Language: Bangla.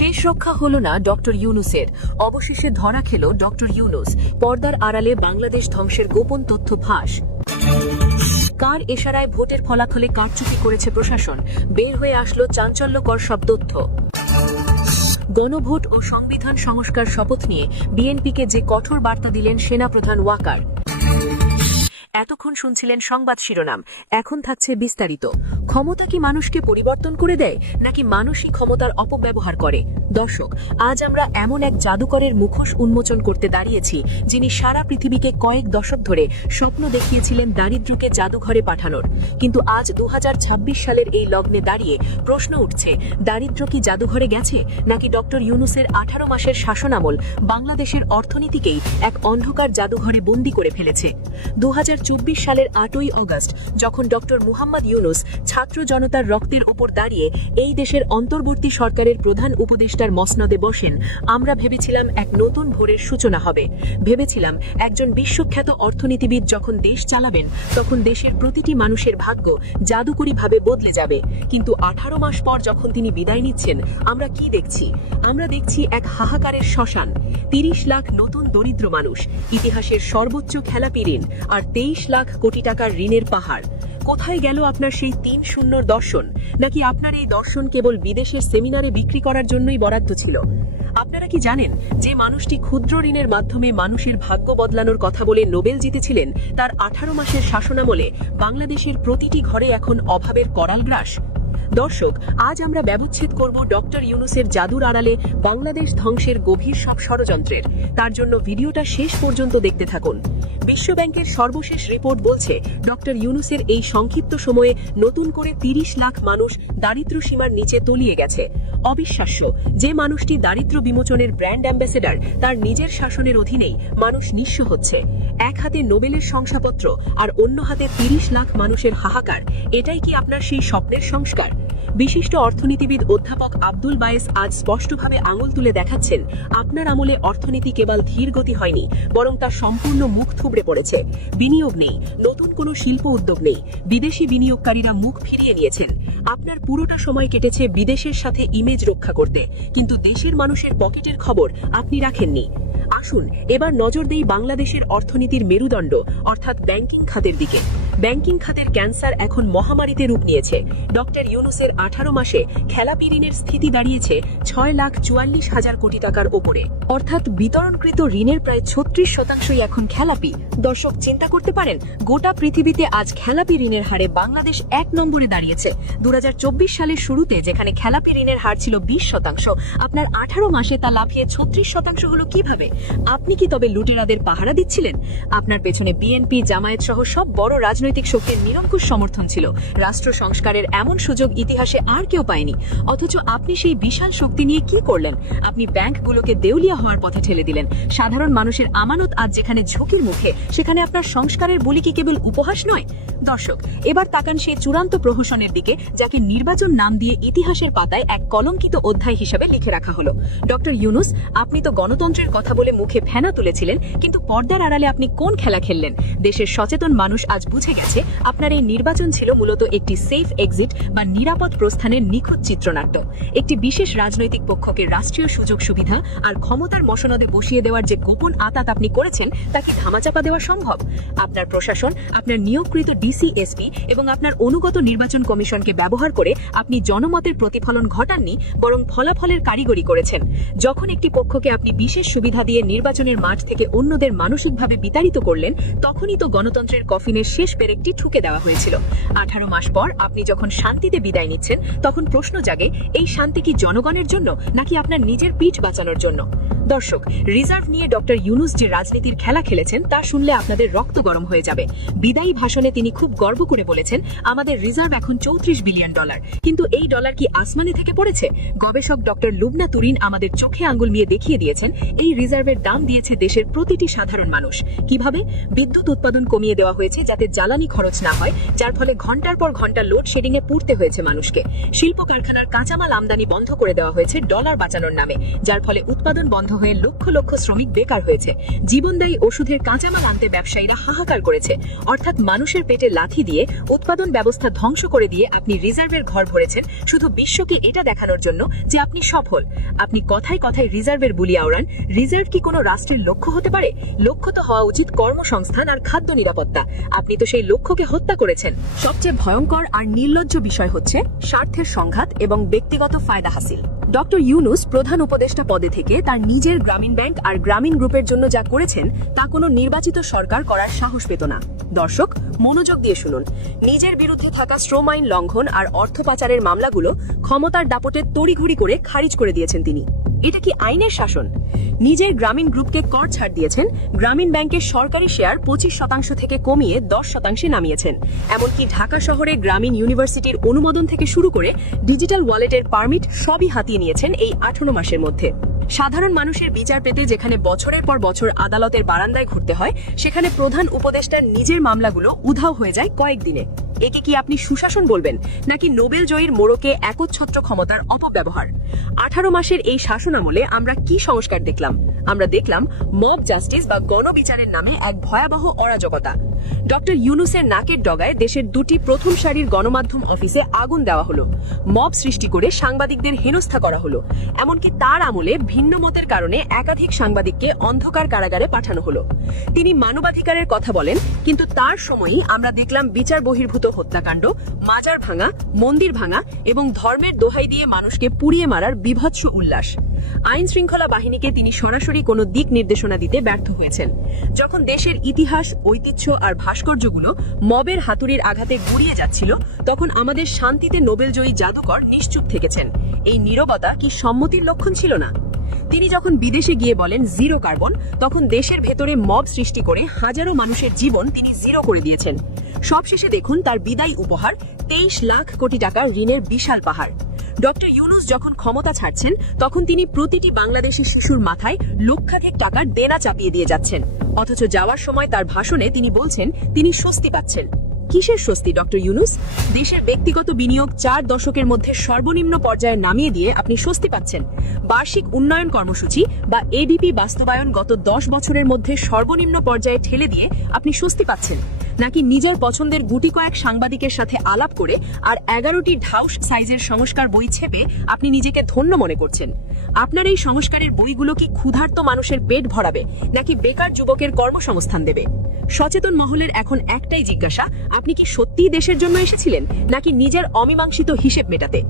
শেষ রক্ষা হলো না ডক্টর ইউনূসের। অবশেষে ধরা খেল ডক্টর ইউনূস। পর্দার আড়ালে বাংলাদেশ ধ্বংসের গোপন তথ্য ফাঁস। কার ইশারায় ভোটের ফলাফলে কারচুপি করেছে প্রশাসন, বের হয়ে আসলো চাঞ্চল্যকর সব তথ্য। গণভোট ও সংবিধান সংস্কার শপথ নিয়ে বিএনপিকে যে কঠোর বার্তা দিলেন সেনাপ্রধান ওয়াকার। এতক্ষণ শুনছিলেন সংবাদ শিরোনাম, এখন থাকছে বিস্তারিত। ক্ষমতা কি মানুষকে পরিবর্তন করে দেয়, নাকি মানুষই ক্ষমতার অপব্যবহার করে? দর্শক, আজ আমরা এমন এক জাদুকরের মুখোশ উন্মোচন করতে দাঁড়িয়েছি, যিনি সারা পৃথিবীকে কয়েক দশক ধরে স্বপ্ন দেখিয়েছিলেন দারিদ্র্যকে জাদুঘরে পাঠানোর। কিন্তু আজ 2026 সালের এই লগ্নে দাঁড়িয়ে প্রশ্ন উঠছে, দারিদ্র্য কি জাদুঘরে গেছে, নাকি ডক্টর ইউনূসের 18 মাসের শাসনামল বাংলাদেশের অর্থনীতিকেই এক অন্ধকার জাদুঘরে বন্দী করে ফেলেছে? 2024 সালের 8ই অগস্ট যখন ডক্টর মুহাম্মদ ইউনূস ছাত্র জনতার রক্তের উপর দাঁড়িয়ে এই দেশের অন্তর্বর্তী সরকারের প্রধান উপদেষ্টার মসনদে বসেন, আমরা ভেবেছিলাম এক নতুন ভোরের সূচনা হবে। ভেবেছিলাম একজন বিশ্বখ্যাত অর্থনীতিবিদ যখন দেশ চালাবেন, তখন দেশের প্রতিটি মানুষের ভাগ্য জাদুকরীভাবে বদলে যাবে। কিন্তু 18 মাস পর যখন তিনি বিদায় নিচ্ছেন, আমরা কি দেখছি? আমরা দেখছি এক হাহাকারের শ্মশান। 30 লাখ নতুন দরিদ্র মানুষ, ইতিহাসের সর্বোচ্চ খেলাপি ঋণ, আর 23 লাখ কোটি টাকার ঋণের পাহাড়। কোথায় গেল আপনার সেই 3-0 দর্শন? নাকি আপনার এই দর্শন কেবল বিদেশের সেমিনারে বিক্রি করার জন্যই বরাদ্দ ছিল? আপনারা কি জানেন যে মানুষটি ক্ষুদ্র ঋণের মাধ্যমে মানুষের ভাগ্য বদলানোর কথা বলে নোবেল জিতেছিলেন, তার 18 মাসের শাসনামলে বাংলাদেশের প্রতিটি ঘরে এখন অভাবের করাল গ্রাস? দর্শক, আজ আমরা ব্যবচ্ছেদ করব ডক্টর ইউনূসের জাদুর আড়ালে বাংলাদেশ ধ্বংসের গভীর সব ষড়যন্ত্রের। তার জন্য ভিডিওটা শেষ পর্যন্ত দেখতে থাকুন। বিশ্বব্যাংকের সর্বশেষ রিপোর্ট বলছে, ডক্টর ইউনূসের এই সংক্ষিপ্ত সময়ে নতুন করে 30 লাখ মানুষ দারিদ্র্য সীমার নিচে তলিয়ে গেছে। অবিশ্বাস্য, যে মানুষটি দারিদ্র্য বিমোচনের ব্র্যান্ড অ্যাম্বাসেডর, তার নিজের শাসনের অধীনেই মানুষ নিঃস্ব হচ্ছে। এক হাতে নোবেলের শংসাপত্র আর অন্য হাতে 30 লাখ মানুষের হাহাকার। এটাই কি আপনার সেই স্বপ্নের সংস্কার? বিশিষ্ট অর্থনীতিবিদ অধ্যাপক আব্দুল বায়েস আজ স্পষ্টভাবে আঙুল তুলে দেখাচ্ছেন, আপনার আমলে অর্থনীতি কেবল ধীর গতি হয়নি, বরং তা সম্পূর্ণ মুখ থুবড়ে পড়েছে। বিনিয়োগ নেই, নতুন কোনো শিল্প উদ্যোগ নেই, বিদেশি বিনিয়োগকারীরা মুখ ফিরিয়ে নিয়েছেন। আপনার পুরোটা সময় কেটেছে বিদেশের সাথে ইমেজ রক্ষা করতে, কিন্তু দেশের মানুষের পকেটের খবর আপনি রাখেননি। আসুন এবার নজর দেই বাংলাদেশের অর্থনীতির মেরুদণ্ড অর্থাৎ ব্যাংকিং খাতের দিকে। ব্যাংকিং খাতের ক্যান্সার এখন মহামারীতে রূপ নিয়েছে। ডক্টর ইউনূসের 18 মাসে খেলাপি ঋণের স্থিতি দাঁড়িয়েছে 6,44,000 কোটি টাকার ওপরে, অর্থাৎ বিতরণকৃত ঋণের প্রায় 36% এখন খেলাপি। দর্শক, চিন্তা করতে পারেন, গোটা পৃথিবীতে আজ খেলাপি ঋণের হারে বাংলাদেশ 1 নম্বরে দাঁড়িয়েছে। 2024 সালের শুরুতে যেখানে খেলাপি ঋণের হার ছিল 20%, আপনার 18 মাসে তা লাফিয়ে 36% হলো কিভাবে? আপনি কি তবে লুটেরাদের পাহারা দিচ্ছিলেন? আপনার পেছনে বিএনপি, জামায়াত সহ সব বড় রাজনৈতিক শক্তির নিরঙ্কুশ সমর্থন ছিল। রাষ্ট্র সংস্কারের এমন সুযোগ ইতিহাসে আর কেউ পায়নি। অথচ আপনি সেই বিশাল শক্তি নিয়ে কি করলেন? আপনি ব্যাংকগুলোকে দেউলিয়া হওয়ার পথে ঠেলে দিলেন। সাধারণ মানুষের আমানত আজ যেখানে ঝুঁকির মুখে, সেখানে আপনার সংস্কারের বলি কি কেবল উপহাস নয়? দর্শক, এবার তাকান সেই চূড়ান্ত প্রহসনের দিকে, যাকে নির্বাচন নাম দিয়ে ইতিহাসের পাতায় এক কলঙ্কিত অধ্যায় হিসেবে লিখে রাখা হলো। ডক্টর ইউনূস, আপনি তো গণতন্ত্রের কথা বলে মুখে ফেনা তুলেছিলেন, কিন্তু পর্দার আড়ালে আপনি কোন খেলা খেললেন? দেশের সচেতন মানুষ আজ বুঝে গেছে, আপনার এই নির্বাচন ছিল মূলত একটি সেফ এক্সিট বা নিরাপদ প্রস্থানের নিখুঁত চিত্রনাট্য। একটি বিশেষ রাজনৈতিক পক্ষকে রাষ্ট্রীয় সুযোগ সুবিধা আর ক্ষমতার মসনদে বসিয়ে দেওয়ার যে গোপন আতাত আপনি করেছেন, তা কি ধামাচাপা দেওয়া সম্ভব? আপনার প্রশাসন, আপনার নিয়োগকৃত ডিসি, এসপি এবং আপনার অনুগত নির্বাচন কমিশনকে ব্যবহার করে আপনি জনমতের প্রতিফলন ঘটাননি, বরং ফলাফলের কারিগরি করেছেন। যখন একটি পক্ষকে আপনি বিশেষ সুবিধা দিয়ে নির্বাচনের মাঠ থেকে অন্যদের মানসিকভাবে বিতাড়িত করলেন, তখনই তো গণতন্ত্রের কফিনের শেষ পেরেকটি ঠুকে দেওয়া হয়েছিল। 18 মাস পর আপনি যখন শান্তিতে বিদায় নিচ্ছেন, তখন প্রশ্ন জাগে, এই শান্তি কি জনগণের জন্য, নাকি আপনার নিজের পিঠ বাঁচানোর জন্য? দর্শক, রিজার্ভ নিয়ে ডক্টর ইউনূস যে রাজনীতির খেলা খেলেছেন, তা শুনলে আপনাদের রক্ত গরম হয়ে যাবে। বিদায়ী ভাষণে তিনি খুব গর্ব করে বলেছেন, আমাদের রিজার্ভ এখন $34 বিলিয়ন। কিন্তু এই ডলার কি আসমানে থেকে পড়েছে? গবেষক ডক্টর লুবনা তুরিন আমাদের চোখে আঙ্গুল নিয়ে দেখিয়ে দিয়েছেন, এই রিজার্ভের দাম দিয়েছে দেশের প্রতিটি সাধারণ মানুষ। কিভাবে? বিদ্যুৎ উৎপাদন কমিয়ে দেওয়া হয়েছে যাতে জ্বালানি খরচ না হয়, যার ফলে ঘন্টার পর ঘন্টা লোডশেডিং এ পুড়তে হয়েছে মানুষকে। শিল্প কারখানার কাঁচামাল আমদানি বন্ধ করে দেওয়া হয়েছে ডলার বাঁচানোর নামে, যার ফলে উৎপাদন বন্ধ হয়ে লক্ষ লক্ষ শ্রমিক বেকার হয়েছে। জীবনদায়ী ওষুধের কাঁচামাল আনতে ব্যবসায়ীরা হাহাকার করেছে। অর্থাৎ মানুষের পেটে লাথি দিয়ে উৎপাদন ব্যবস্থা ধ্বংস করে দিয়ে আপনি রিজার্ভের ঘর ভরেছেন শুধু বিশ্বকে এটা দেখানোর জন্য যে আপনি সফল। আপনি কথায় কথায় রিজার্ভের বুলি আওড়ান। রিজার্ভ কি কোনো রাষ্ট্রের লক্ষ্য হতে পারে? লক্ষ্য তো হওয়া উচিত কর্মসংস্থান আর খাদ্য নিরাপত্তা। আপনি তো সেই লক্ষ্যকে হত্যা করেছেন। সবচেয়ে ভয়ঙ্কর আর নির্লজ্জ বিষয় হচ্ছে স্বার্থের সংঘাত এবং ব্যক্তিগত ফায়দা হাসিল। ডক্টর ইউনুস প্রধান উপদেষ্টা পদে থেকে তার নিজের গ্রামীণ ব্যাংক আর গ্রামীণ গ্রুপের জন্য যা করেছেন তা কোনো নির্বাচিত সরকার করার সাহস পেত না। দর্শক, মনোযোগ দিয়ে শুনুন। নিজের বিরুদ্ধে থাকা শ্রম আইন লঙ্ঘন আর অর্থ পাচারের মামলাগুলো ক্ষমতার দাপটে তড়িঘড়ি করে খারিজ করে দিয়েছেন তিনি। এটা কি আইনের শাসন? নিজের গ্রামীণ গ্রুপকে কর ছাড় দিয়েছেন। গ্রামীণ ব্যাংকের সরকারি শেয়ার 25% থেকে কমিয়ে 10% নামিয়েছেন। এমনকি ঢাকা শহরে গ্রামীণ ইউনিভার্সিটির অনুমোদন থেকে শুরু করে ডিজিটাল ওয়ালেটের পারমিট সবই হাতিয়ে নিয়েছেন এই 18 মাসের মধ্যে। সাধারণ মানুষের বিচার পেতে যেখানে বছরের পর বছর আদালতের বারান্দায় ঘুরতে হয়, সেখানে প্রধান উপদেষ্টার নিজের মামলাগুলো উধাও হয়ে যায় কয়েকদিনে। একে কি আপনি সুশাসন বলবেন, নাকি নোবেল জয়ীর মোড়কে একচ্ছত্র ক্ষমতার অপব্যবহার? 18 মাসের এই শাসন আমলে আমরা কি সংস্কার দেখলাম? আমরা দেখলাম মব জাস্টিস বা গণবিচারের নামে এক ভয়াবহ অরাজকতা। ডক্টর ইউনুসের নাকের ডগায় দেশের দুটি প্রথম সারির গণমাধ্যম অফিসে আগুন দেওয়া হলো। মব সৃষ্টি করে সাংবাদিকদের হেনস্থা করা হলো। এমনকি তার আমলে ভিন্ন মতের কারণে একাধিক সাংবাদিককে অন্ধকার কারাগারে পাঠানো হলো। তিনি মানবাধিকারের কথা বলেন, কিন্তু তার সময়ই আমরা দেখলাম বিচার বহির্ভূত হত্যাকাণ্ড, মাজার ভাঙা, মন্দির ভাঙা এবং ধর্মের দোহাই দিয়ে মানুষকে পুড়িয়ে মারার বিভৎস উল্লাস। আইন শৃঙ্খলা বাহিনীকে তিনি সরাসরি কোনো দিক নির্দেশনা দিতে ব্যর্থ হয়েছেন। যখন দেশের ইতিহাস, ঐতিহ্য আর ভাস্কর্যগুলো মবের হাতুড়ির আঘাতে গুড়িয়ে যাচ্ছিল, তখন আমাদের শান্তিতে নোবেলজয়ী জাদুকর নিশ্চুপ থেকেছেন। এই নীরবতা কি সম্মতির লক্ষণ ছিল না? তিনি যখন বিদেশে গিয়ে বলেন জিরো কার্বন, তখন দেশের ভেতরে মব সৃষ্টি করে হাজারো মানুষের জীবন তিনি জিরো করে দিয়েছেন। সবশেষে দেখুন তার বিদায়ী উপহার, 23 লাখ কোটি টাকার ঋণের বিশাল পাহাড়। ডক্টর ইউনুস যখন ক্ষমতা ছাড়ছেন, তখন তিনি প্রতিটি বাংলাদেশি শিশুর মাথায় লক্ষাধিক টাকার দেনা চাপিয়ে দিয়ে যাচ্ছেন। অথচ যাওয়ার সময় তার ভাষণে তিনি বলছেন তিনি স্বস্তি পাচ্ছেন। কিসের স্বস্তি ডক্টর ইউনুস? দেশের ব্যক্তিগত বিনিয়োগ 4 দশকের মধ্যে সর্বনিম্ন পর্যায়ে নামিয়ে দিয়ে আপনি স্বস্তি পাচ্ছেন। বার্ষিক উন্নয়ন কর্মসূচি বা এডিপি বাস্তবায়ন গত 10 বছরের মধ্যে সর্বনিম্ন পর্যায়ে ঠেলে দিয়ে আপনি স্বস্তি পাচ্ছেন? নাকি নিজের পছন্দের গুটি কয়েক সাংবাদিকের সাথে আলাপ করে আর 11টি ঢাউস সাইজের সংস্কার বই ছেপে আপনি নিজেকে ধন্য মনে করছেন? আপনার এই সংস্কারের বইগুলো কি ক্ষুধার্ত মানুষের পেট ভরাবে, নাকি বেকার যুবকের কর্মসংস্থান দেবে? সচেতন মহলের এখন একটাই জিজ্ঞাসা, আপনি কি সত্যিই দেশের জন্য এসেছিলেন, নাকি নিজের অমীমাংসিত হিসেব মেটাতে?